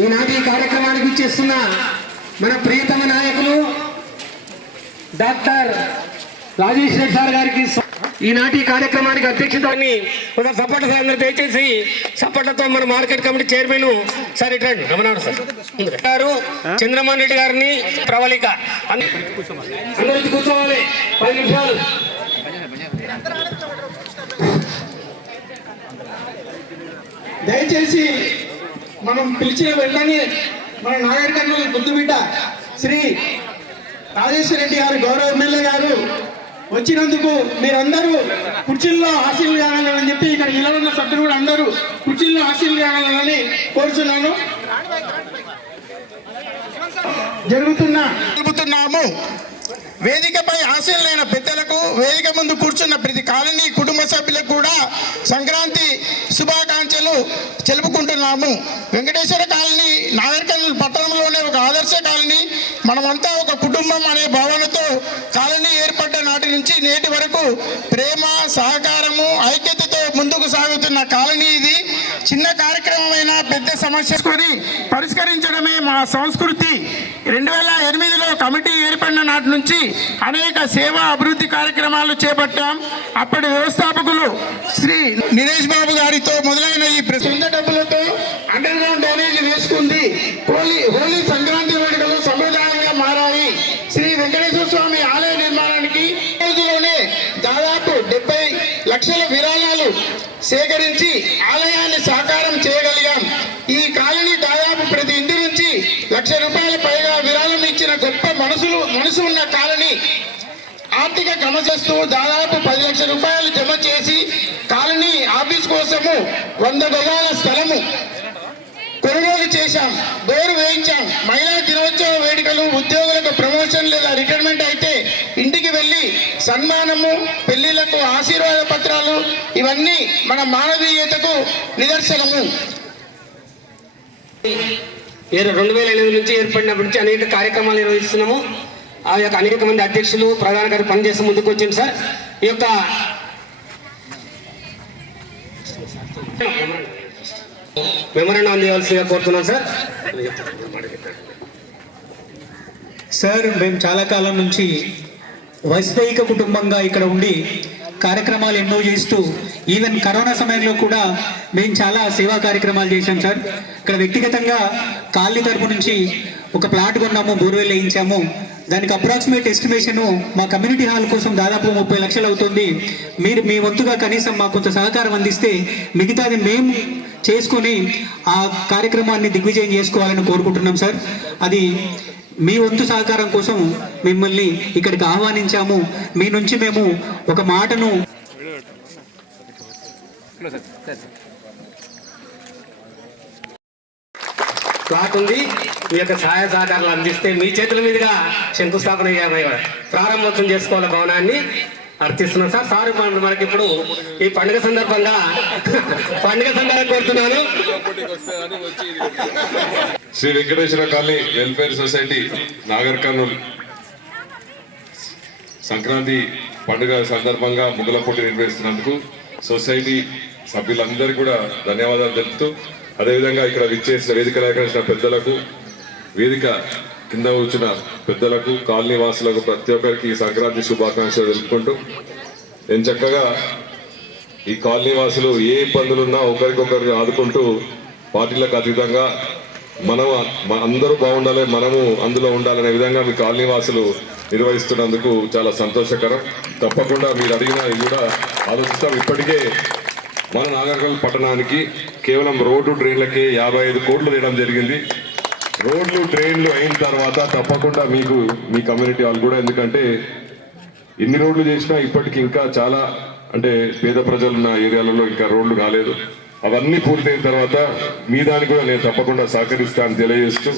ఈనాటి ఈ కార్యక్రమానికి ఇచ్చేస్తున్న మన ప్రియతమ నాయకులు డాక్టర్ రాజేశ్వర్ సార్ గారికి ఈనాటి కార్యక్రమానికి అధ్యక్షతని ఒక సపోర్ట్ సార్ అందరూ దయచేసి సపోర్ట్లతో మన మార్కెట్ కమిటీ చైర్మన్ సార్ ఇట్రండి రమణాడు సార్. గారు చంద్రమోహన్ రెడ్డి గారిని ప్రవళిక అందరూ కూర్చోవాలి. పది నిమిషాలు. దయచేసి మనం పిలిచిన వెళ్ళని మన నాగర్ కర్నూలు శ్రీ రాజేశ్వర రెడ్డి గారు గౌరవ ఎమ్మెల్యే గారు వచ్చినందుకు మీరందరూ కుర్చీల్లో ఆశీలు చెప్పి ఇక్కడ నిలబడిన సభ్యులు కూడా అందరూ కుర్చీల్లో ఆశీలు కోరుతున్నాను జరుగుతున్న జరుగుతున్నాము. వేదికపై ఆశీలైన పెద్దలకు వేదిక ముందు కూర్చున్న ప్రతి కాలనీ కుటుంబ సభ్యులకు కూడా సంక్రాంతి శుభాకాంక్షలు తెలుపుకుంటున్నాము. వెంకటేశ్వర కాలనీ నాగరికల్ పట్టణంలోనే ఒక ఆదర్శ కాలనీ మనమంతా ఒక కుటుంబం అనే భావనతో నుంచి నేటి వరకు ప్రేమ సహకారము ఐక్యతతో ముందుకు సాగుతున్న కాలనీ ఇది. చిన్న కార్యక్రమమైన పెద్ద సమస్య పరిష్కరించడమే మా సంస్కృతి. రెండు వేల ఎనిమిదిలో కమిటీ ఏర్పడిన నాటి నుంచి అనేక సేవా అభివృద్ధి కార్యక్రమాలు చేపట్టాం. అప్పటి వ్యవస్థాపకులు శ్రీ నిరేష్ బాబు గారితో మొదలైన ఈ సొంత డబ్బులతో అండర్ గ్రౌండ్ డ్రైనేజ్ వేసుకుంది. హోలీ హోలీ సంక్రాంతి వేడుకలు సముదాయంగా మారాయి. శ్రీ వెంకటేశ్వర లక్షల విరాళాలు సేకరించి ఆలయాన్ని సాకారం చేయగలిగాం. ఈ కాలనీ దాదాపు ప్రతి ఇంటి నుంచి లక్ష రూపాయల పైగా విరాళం ఇచ్చిన గొప్ప మనసులు మనసు ఉన్న కాలనీ ఆర్థిక క్రమ దాదాపు పది లక్షల రూపాయలు జమ చేసి కాలనీ ఆఫీస్ కోసము వంద గజాల స్థలము కొనుగోలు చేశాం డోరు వేయించాం. మహిళా దినోత్సవ వేడుకలు ఉద్యోగులకు ప్రమోషన్ లేదా రిటైర్మెంట్ అయితే సన్మానము పెళ్ళిళ్ళకు ఆశీర్వాద పత్రాలు ఇవన్నీ మన మానవీయతకు నిదర్శనము. రెండు వేల ఎనిమిది నుంచి ఏర్పడినప్పటి నుంచి అనేక కార్యక్రమాలు నిర్వహిస్తున్నాము. ఆ యొక్క అనేక మంది అధ్యక్షులు ప్రధాన గారు పనిచేసి ముందుకు వచ్చింది సార్. ఈ యొక్క మెమరణం అందివలసిగా కోరుతున్నాను సార్. సార్ మేము చాలా కాలం నుంచి వైస్వైక కుటుంబంగా ఇక్కడ ఉండి కార్యక్రమాలు ఎన్నో చేస్తూ ఈవెన్ కరోనా సమయంలో కూడా మేము చాలా సేవా కార్యక్రమాలు చేశాం సార్. ఇక్కడ వ్యక్తిగతంగా కాలనీ తరపు నుంచి ఒక ప్లాట్ కొన్నాము బోర్వెల్ వేయించాము. దానికి అప్రాక్సిమేట్ ఎస్టిమేషన్ మా కమ్యూనిటీ హాల్ కోసం దాదాపు ముప్పై లక్షలు అవుతుంది. మీరు మీ వంతుగా కనీసం మాకు కొంత సహకారం అందిస్తే మిగతాది మేము చేసుకొని ఆ కార్యక్రమాన్ని దిగ్విజయం చేసుకోవాలని కోరుకుంటున్నాం సార్. అది మీ వంతు సహకారం కోసం మిమ్మల్ని ఇక్కడికి ఆహ్వానించాము. మీ నుంచి మేము ఒక మాటను ప్లాట్ ఉంది మీ యొక్క సహాయ సహకారాలు అందిస్తే మీ చేతుల మీదుగా శంకుస్థాపన చేయాలి, ప్రారంభోత్సవం చేసుకోవాలి భవనాన్ని. అర్థిస్తున్నాం సార్. సార్ మన- మనకి ఇప్పుడు ఈ పండుగ సందర్భంగా పండుగ సందర్భంగా కోరుతున్నాను. Shri Venkateshwara colony welfare society Nagar Kurnool. Sankranti పండుగ సందర్భంగా ముగ్గుల పోటీ నిర్వహిస్తున్నందుకు సొసైటీ సభ్యులందరికీ కూడా ధన్యవాదాలు తెలుపుతూ అదేవిధంగా ఇక్కడ విచ్చేసిన వేదిక లేఖించిన పెద్దలకు వేదిక కింద వచ్చిన పెద్దలకు కాలనీ వాసులకు ప్రతి ఒక్కరికి ఈ సంక్రాంతి శుభాకాంక్షలు తెలుపుకుంటూ నేను చక్కగా ఈ కాలనీ వాసులు ఏ ఇబ్బందులున్నా ఒకరికొకరు ఆదుకుంటూ పార్టీలకు అతీతంగా మనం అందరూ బాగుండాలి మనము అందులో ఉండాలనే విధంగా మీ కాలనీ వాసులు నిర్వహిస్తున్నందుకు చాలా సంతోషకరం. తప్పకుండా మీరు అడిగిన ఇది కూడా ఆలోచిస్తాం. ఇప్పటికే మన నాగర్కల్ పట్టణానికి కేవలం రోడ్డు ట్రైన్లకే యాభై ఐదు కోట్లు వేయడం జరిగింది. రోడ్లు ట్రైన్లు అయిన తర్వాత తప్పకుండా మీకు మీ కమ్యూనిటీ వాళ్ళు కూడా ఎందుకంటే ఎన్ని రోడ్లు చేసినా ఇప్పటికి ఇంకా చాలా అంటే పేద ప్రజలు ఉన్న ఏరియాలలో ఇంకా రోడ్లు కాలేదు అవన్నీ పూర్తయిన తర్వాత మీ దానికి కూడా నేను తప్పకుండా సహకరిస్తాను తెలియజేస్తూ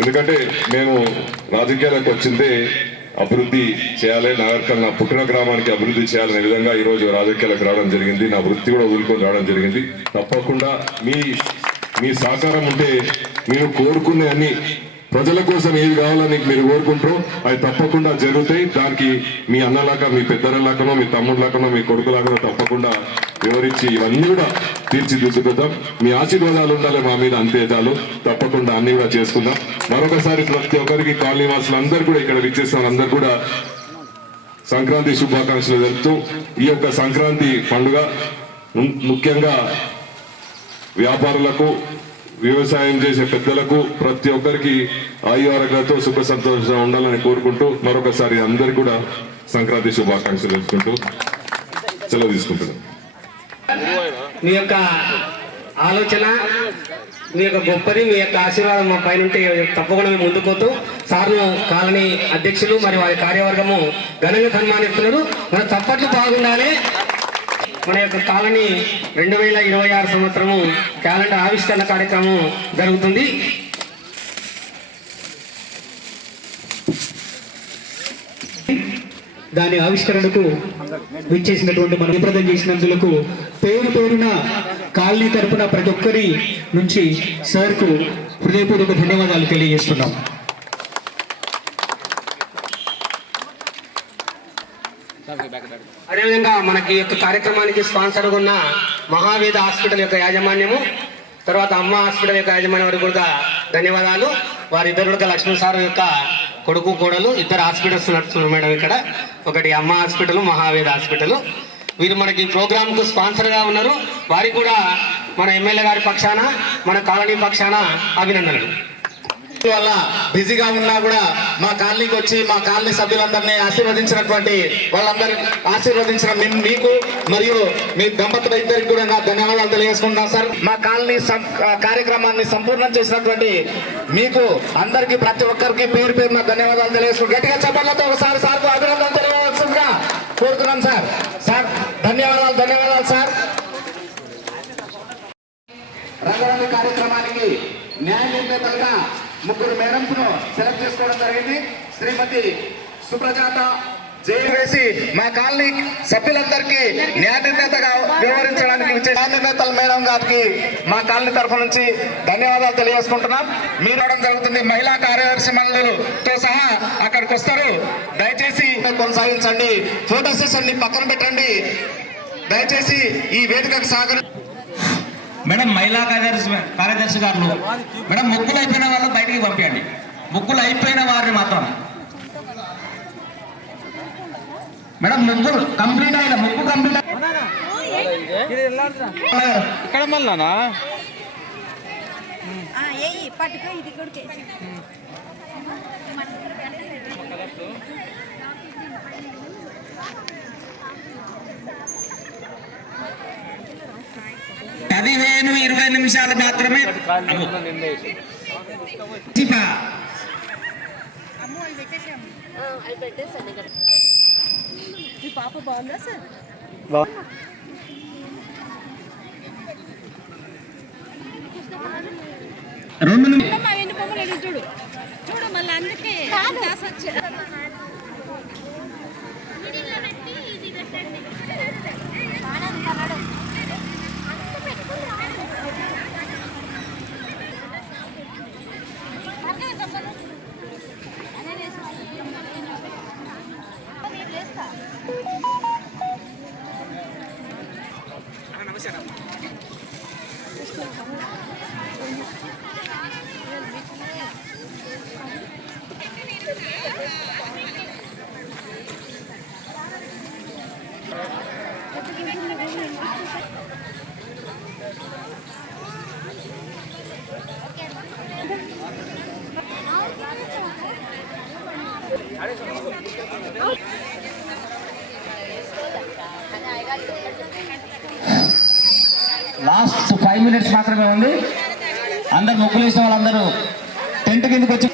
ఎందుకంటే మేము రాజకీయాలకు వచ్చిందే అభివృద్ధి చేయాలి నాగర్కల్ నా పుట్టిన గ్రామానికి అభివృద్ధి చేయాలనే విధంగా ఈరోజు రాజకీయాలకు రావడం జరిగింది. నా వృత్తి కూడా వదులుకొని రావడం జరిగింది. తప్పకుండా మీ మీ సహకారం ఉంటే మీరు కోరుకునే అన్ని ప్రజల కోసం ఏది కావాలని మీరు కోరుకుంటారో అవి తప్పకుండా జరుగుతాయి. దానికి మీ అన్నలాగా మీ పెద్దలలాకనో మీ తమ్ముళ్ళలాకనో మీ కొడుకులాగానో తప్పకుండా వివరించి ఇవన్నీ కూడా తీర్చిదిద్దుకుందాం. మీ ఆశీర్వాదాలు ఉండాలి మా మీద అంతే చాలు. తప్పకుండా అన్ని కూడా చేసుకుందాం. మరొకసారి ప్రతి ఒక్కరికి కాలనీ అందరు కూడా ఇక్కడ విచ్చేసిన అందరు కూడా సంక్రాంతి శుభాకాంక్షలు జరుపుతూ ఈ యొక్క సంక్రాంతి పండుగ ము- ముఖ్యంగా వ్యాపారులకు వ్యవసాయం చేసే పెద్దలకు ప్రతి ఒక్కరికి ఆయువారోగ్యాలతో సుఖ సంతోషంగా ఉండాలని కోరుకుంటూ మరొకసారి అందరు కూడా సంక్రాంతి శుభాకాంక్షలు తెలుసుకుంటూ సెలవు తీసుకుంటున్నాం. మీ యొక్క ఆలోచన మీ యొక్క గొప్పది మీ యొక్క ఆశీర్వాదం మా పైన ఉంటే తప్పకుండా మేము ముందుకోతూ సార్ను కాలనీ అధ్యక్షులు మరియు వారి కార్యవర్గము ఘనంగా సన్మానిస్తున్నారు. మన చప్పట్లు బాగుండాలి మన యొక్క కాలనీ రెండు వేల ఇరవై ఆరు సంవత్సరము క్యాలెండర్ ఆవిష్కరణ కార్యక్రమం జరుగుతుంది. దాని ఆవిష్కరణకు విచ్చేసినటువంటి మన విప్రదం చేసినందులకు పేరు పేరున కాలనీ తరపున ప్రతి ఒక్కరి నుంచి సార్కు హృదయపూర్వక ధన్యవాదాలు తెలియజేస్తున్నాం. అదేవిధంగా మనకి యొక్క కార్యక్రమానికి స్పాన్సర్గా ఉన్న మహావేద హాస్పిటల్ యొక్క యాజమాన్యము తర్వాత అమ్మ హాస్పిటల్ యొక్క యాజమాన్యం వారికి కూడా ధన్యవాదాలు. వారిద్దరు కూడా లక్ష్మణ్ సార్ యొక్క కొడుకు కోడలు ఇద్దరు హాస్పిటల్స్ నడుస్తున్నారు మేడం ఇక్కడ. ఒకటి అమ్మ హాస్పిటల్ మహావేద హాస్పిటల్. వీరు మనకి ఈ ప్రోగ్రాంకు స్పాన్సర్గా ఉన్నారు. వారికి కూడా మన ఎమ్మెల్యే గారి పక్షాన మన కాలనీ పక్షాన అభినందనలు. వల్ల బిజీగా ఉన్నా కూడా మా కాలనీకి వచ్చి మా కాలనీ సభ్యులందరినీ ఆశీర్వదించినటువంటి వాళ్ళందరి ఆశీర్వదించిన మీకు మరియు మీ దంపతుల ఇద్దరికి కూడా నా ధన్యవాదాలు తెలియజేసుకుంటున్నాం సార్. మా కాలనీ సం- కార్యక్రమాన్ని సంపూర్ణం చేసినటువంటి మీకు అందరికీ ప్రతి ఒక్కరికి పేరు పేరున ధన్యవాదాలు తెలియజేసుకుంటాం గట్టిగా చెప్పట్లతో ఒకసారి సార్ అభినందన తెలియవలసిందిగా కోరుతున్నాం సార్. సార్ ధన్యవాదాలు ధన్యవాదాలు సార్. రంగరంగ కార్యక్రమానికి న్యాయ నిర్ణేతలుగా ముగ్గురు మేడమ్స్ను సెలెక్ట్ చేసుకోవడం జరిగింది. శ్రీమతి సుప్రజాత జైలు వేసి మా కాలనీ సభ్యులందరికీ న్యాయ నిర్ణేతగా వ్యవహరించడానికి న్యాయ నిర్ణేతల మేడం గారికి మా కాలనీ తరఫు నుంచి ధన్యవాదాలు తెలియజేసుకుంటున్నాం. మీరు జరుగుతుంది. మహిళా కార్యదర్శి మండలితో సహా అక్కడికి వస్తారు. దయచేసి కొనసాగించండి. ఫోటో సెషన్ పక్కన పెట్టండి. దయచేసి ఈ వేదికకు సహకరి మేడం మహిళా కార్యదర్శి కార్యదర్శి గారు మేడం ముగ్గులు అయిపోయిన వాళ్ళు బయటికి పంపించండి ముగ్గులు అయిపోయిన వారిని మాత్రం. మేడం ముగ్గులు కంప్లీట్ అయిన ముగ్గు కంప్లీట్ ఇక్కడ మళ్ళానా? ఏ పట్టుకో ఇది కూడా పదిహేను ఇరవై నిమిషాలు మాత్రమే పాప బాగుందా సార్ రెండు చూడు చూడు మళ్ళీ అందుకే దాసి వచ్చా లాస్ట్ ఫైవ్ మినిట్స్ మాత్రమే ఉంది అందరు ముగ్గులు వేసిన వాళ్ళందరూ టెంట్ కిందకి వచ్చి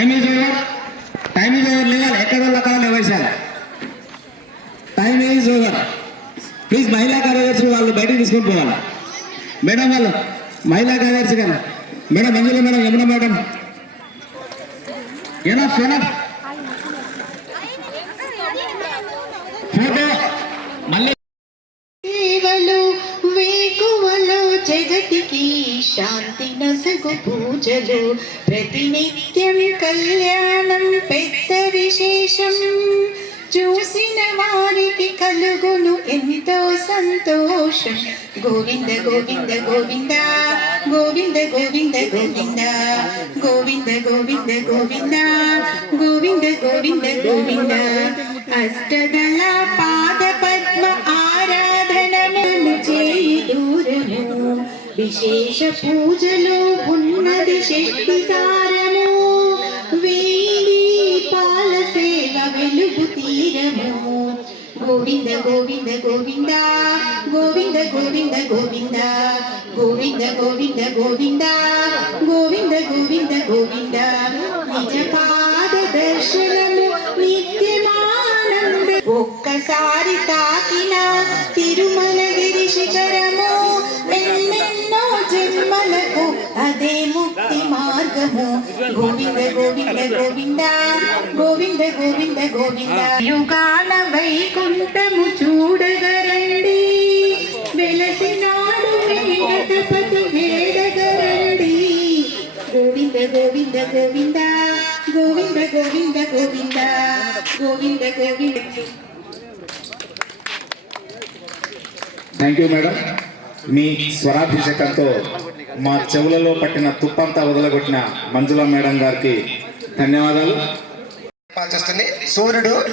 time is over time is over లేవాలి ఎక్కడ కావాలి Vaishal time is over please మహిళా కార్యదర్శి వాళ్ళు బయటకు తీసుకొని పోవాలి. మేడం వాళ్ళు మహిళా కార్యదర్శి గారు. Madam Manjula madam Yamuna madam. Enough enough photo. మళ్ళీ శాంతి నసగు పూజలు ప్రతినిత్యం కళ్యాణం పెద్ద విశేషం చూసిన వారికి కలుగును ఎంతో సంతోషం గోవింద గోవింద గోవింద గోవింద గోవింద గోవింద గోవింద గోవింద గోవింద గోవింద గోవింద గోవింద అష్టదళ పా విశేష పూజలు ఉన్నది శక్తి సారము వేయి పాల సేవ వెలుగు తీరము గోవింద గోవింద గోవింద గోవింద గోవింద గోవింద గోవింద గోవింద గోవింద గోవింద గోవింద గోవింద నిజ పాద దర్శనము నిత్యమానంద ఒక్కసారి తాకిన తిరుమలగిరి శిఖరము గోవింద గోవింద గోవింద గోవింద గోవింద గోవింద. యుగాల వైకుంఠము చూడగరండి వెలసినాడు Venkatapati వేడగరండి Govinda Govinda Govinda Govinda Govinda Govinda Govinda Govinda. Thank you madam మీ స్వరాభిషేకంతో మా చెవులలో పట్టిన తుప్పంతా వదలగొట్టిన మంజుల మేడం గారికి ధన్యవాదాలు. చేస్తుంది సూర్యుడు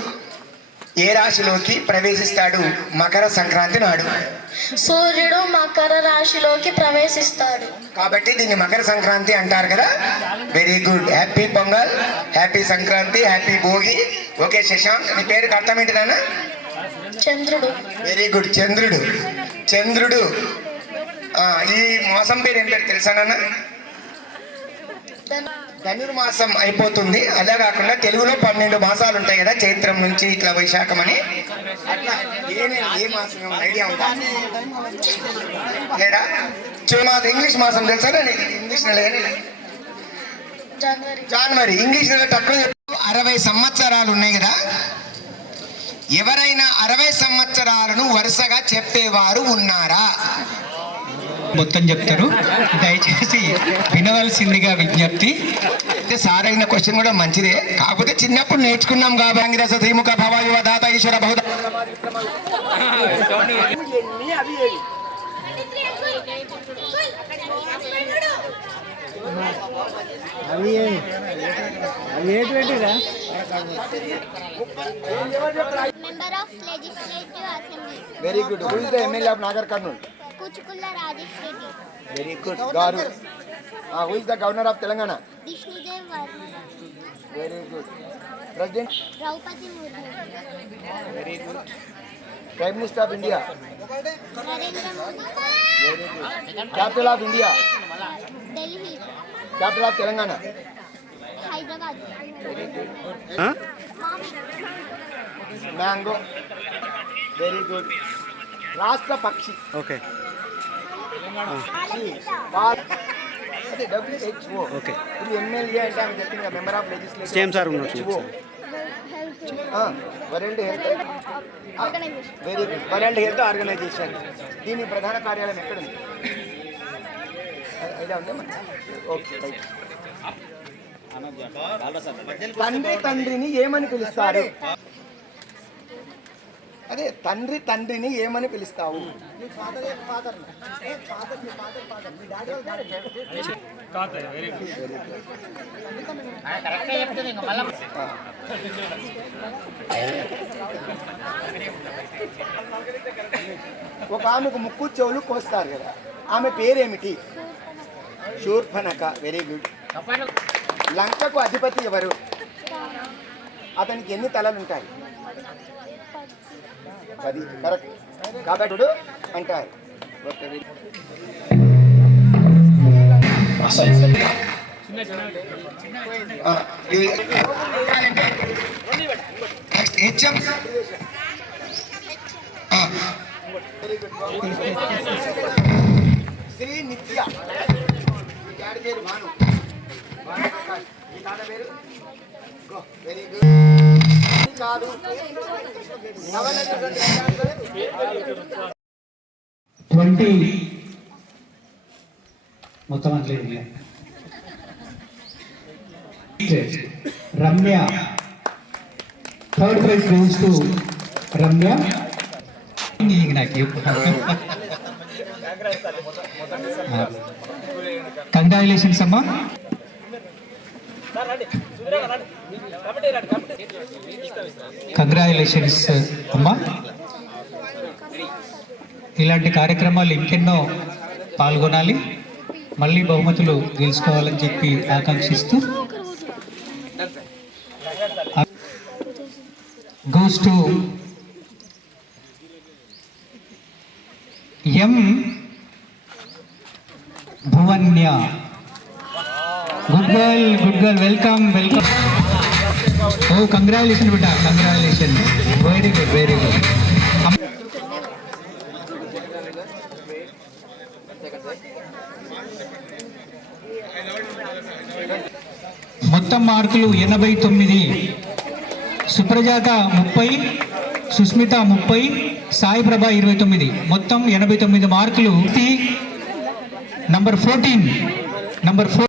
ఏ రాశిలోకి ప్రవేశిస్తాడు? మకర సంక్రాంతి నాడు. సూర్యుడు మకర రాశిలోకి ప్రవేశిస్తాడు. కాబట్టి దీన్ని మకర సంక్రాంతి అంటారు కదా? Very good happy Pongal happy Sankranti happy Bhogi. Okay Shashank నీ పేరుకి అర్థం ఏంటి నాన్న? చంద్రుడు. వెరీ గుడ్ చంద్రుడు. చంద్రుడు ఈ మాసం పేరు ఏం పేరు తెలుసా నాన్న? ధనుర్మాసం అయిపోతుంది. అలా కాకుండా తెలుగులో పన్నెండు మాసాలు ఉంటాయి కదా చైత్రం నుంచి ఇట్లా వైశాఖం అని. అట్లా ఏ మాసం ఐడియా ఉందా? ఇంగ్లీష్ మాసం తెలుసా? ఇంగ్లీష్ నెల జనవరి. ఇంగ్లీష్ నెల తక్కువ. అరవై సంవత్సరాలు ఉన్నాయి కదా. ఎవరైనా అరవై సంవత్సరాలను వరుసగా చెప్పేవారు ఉన్నారా? మొత్తం చెప్తారు. దయచేసి వినవలసిందిగా విజ్ఞప్తి. అంటే సార్ అయిన క్వశ్చన్ కూడా మంచిదే. కాకపోతే చిన్నప్పుడు నేర్చుకున్నాం కాబట్టి రస శ్రీముఖ భవ యువ దాత ఈశ్వర బహుద. Of legislative assembly very good who is the MLA of Nagar Kurnool Kochikulla Rajesh Reddy. Very good. Governor. Uh, who is the governor of Telangana? Dishnidev Varma. Very good. President? Draupadi Murmu. Very good. Prime Minister of India? Narendra Modi. Very good. Capital of India? Delhi. Capital of Telangana? Hyderabad. Very good. Huh? Mango. Very good. రాష్ట్ర పక్షి okay okay. ఇది MLA అంటే ఆమె చెప్పింది member of same sir HO world health very good world health organization దీని ప్రధాన కార్యాలయం ఎక్కడ ఉంది ఐడియా ఉందా ఓకే తండ్రి తండ్రిని ఏమని పిలుస్తారు? అదే తండ్రి తండ్రిని ఏమని పిలుస్తావు? ఒక ఆమెకు ముక్కు చెవులు కోస్తారు కదా. ఆమె పేరేమిటి? శూర్పణక. వెరీ గుడ్ లంకకు అధిపతి ఎవరు? అతనికి ఎన్ని తలలుంటాయి? పది కరెక్ట్. కాబట్టి అంటారు. హెచ్ఎం శ్రీ నిత్య. మీ డాడీ పేరు భాను. భాను ప్రకాష్. మీ తాత పేరు? Go very good. కాదు ట్వంటీ. మొత్తం అంటలేదు Ramya. Third prize goes to Ramya. నాకు కంగ్రాచులేషన్స్ అమ్మా. కంగ్రాచులేషన్స్ అమ్మా. ఇలాంటి కార్యక్రమాలు ఇంకెన్నో పాల్గొనాలి. మళ్ళీ బహుమతులు గెలుచుకోవాలని చెప్పి ఆకాంక్షిస్తూ. Goes to M Bhuvanya good girl good girl welcome welcome oh congratulation బిడ్డ. Congratulation very good very good మొత్తం మార్కులు ఎనభై తొమ్మిది. సుప్రజాత ముప్పై సుస్మిత ముప్పై సాయి ప్రభ ఇరవై తొమ్మిది. మొత్తం ఎనభై తొమ్మిది మార్కులు. Number fourteen number four